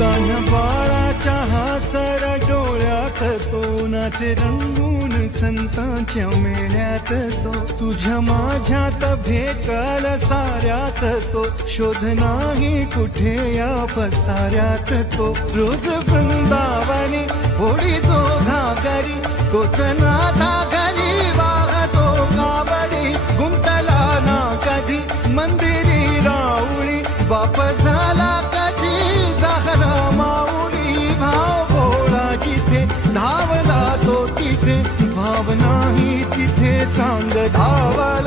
तान बाळाच्या हासर डोळ्यात तो नाचे रंगून संतांच्या मेळ्यात जो तुझ्या माझ्यात भेटल साऱ्यात तो शोध नाही कुठे या पसाऱ्यात तो रोज वृंदावनी होडी जो घागरी तोच नाथा घरी वाहतो कावडी गुंतला ना कधी मंदिरी राऊळी बाप झाला कधी जाहरा माऊली भाव भोळा जिथे धावला तो तिथे भाव नाही तिथे सांग धावला